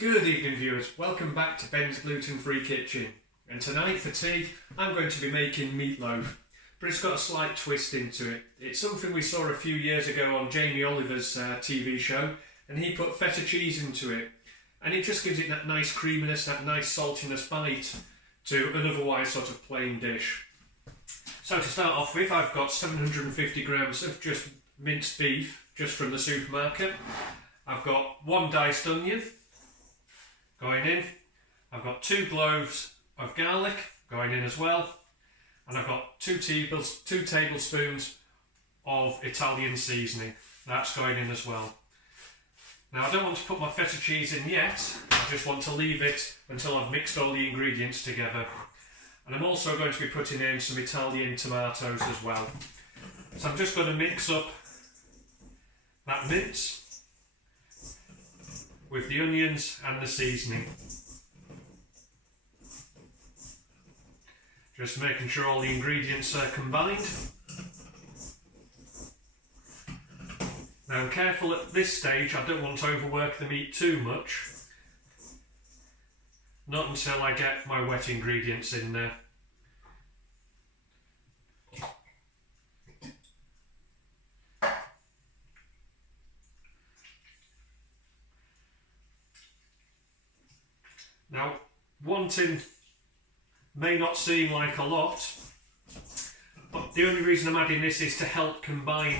Good evening viewers, welcome back to Ben's Gluten-Free Kitchen, and tonight for tea I'm going to be making meatloaf, but it's got a slight twist into it. It's something we saw a few years ago on Jamie Oliver's TV show, and he put feta cheese into it, and it just gives it that nice creaminess, that nice saltiness bite to an otherwise sort of plain dish. So to start off with, I've got 750 grams of just minced beef, just from the supermarket. I've got one diced onion going in. I've got 2 cloves of garlic going in as well, and I've got 2 tablespoons of Italian seasoning. That's going in as well. Now I don't want to put my feta cheese in yet, I just want to leave it until I've mixed all the ingredients together. And I'm also going to be putting in some Italian tomatoes as well. So I'm just going to mix up that mince with the onions and the seasoning. Just making sure all the ingredients are combined. Now I'm careful at this stage, I don't want to overwork the meat too much. Not until I get my wet ingredients in there. Now, one tin may not seem like a lot, but the only reason I'm adding this is to help combine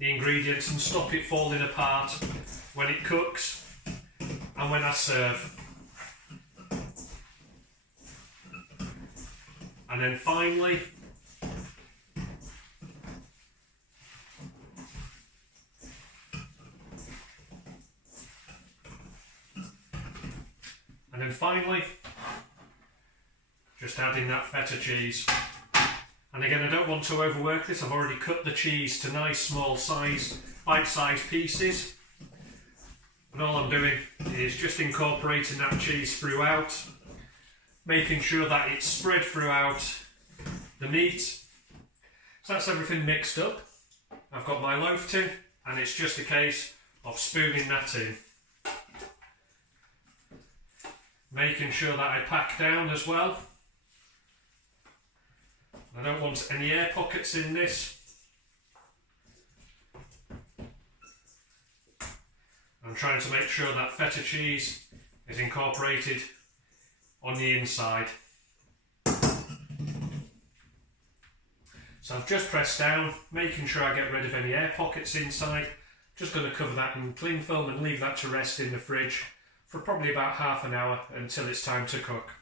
the ingredients and stop it falling apart when it cooks and when I serve. And then finally, just adding that feta cheese. And again, I don't want to overwork this. I've already cut the cheese to nice small size, bite-sized pieces. And all I'm doing is just incorporating that cheese throughout, making sure that it's spread throughout the meat. So that's everything mixed up. I've got my loaf tin, and it's just a case of spooning that in. Making sure that I pack down as well. I don't want any air pockets in this. I'm trying to make sure that feta cheese is incorporated on the inside. So I've just pressed down, making sure I get rid of any air pockets inside. Just going to cover that in cling film and leave that to rest in the fridge for probably about half an hour until it's time to cook.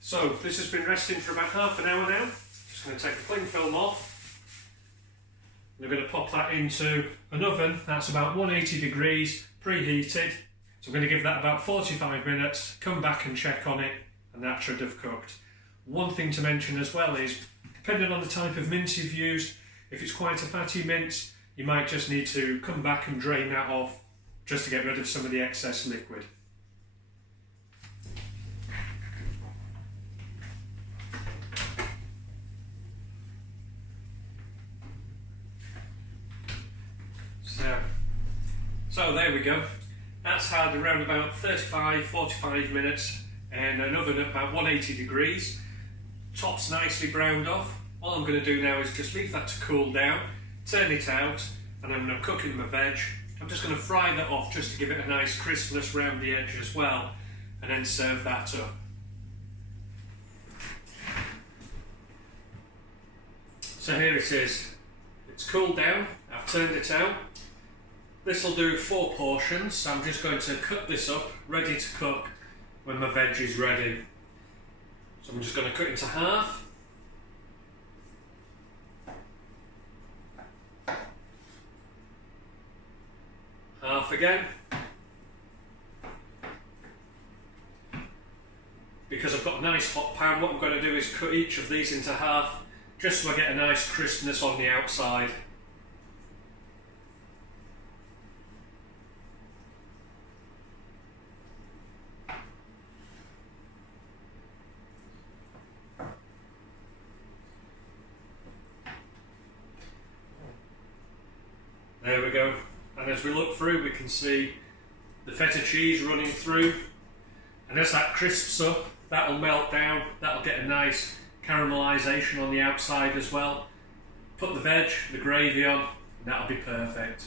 So this has been resting for about half an hour now. Just going to take the cling film off. And I'm going to pop that into an oven that's about 180 degrees, preheated. So I'm going to give that about 45 minutes, come back and check on it, and that should have cooked. One thing to mention as well is, depending on the type of mince you've used, if it's quite a fatty mince, you might just need to come back and drain that off just to get rid of some of the excess liquid. So there we go. That's had around about 35-45 minutes in an oven at about 180 degrees. Top's nicely browned off. All I'm going to do now is just leave that to cool down, turn it out, and then when I'm cooking my veg, I'm just going to fry that off just to give it a nice crispness round the edge as well, and then serve that up. So here it is. It's cooled down, I've turned it out. This will do 4 portions, so I'm just going to cut this up, ready to cook when my veg is ready. So I'm just going to cut it into half. Half again. Because I've got a nice hot pan, what I'm going to do is cut each of these into half, just so I get a nice crispness on the outside. There we go. And as we look through, we can see the feta cheese running through. And as that crisps up, that'll melt down. That'll get a nice caramelisation on the outside as well. Put the veg, the gravy on, and that'll be perfect.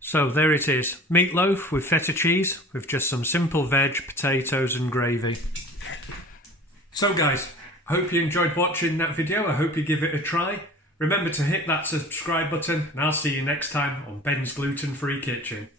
So there it is, meatloaf with feta cheese with just some simple veg, potatoes and gravy. So guys, I hope you enjoyed watching that video. I hope you give it a try. Remember to hit that subscribe button and I'll see you next time on Ben's Gluten Free Kitchen.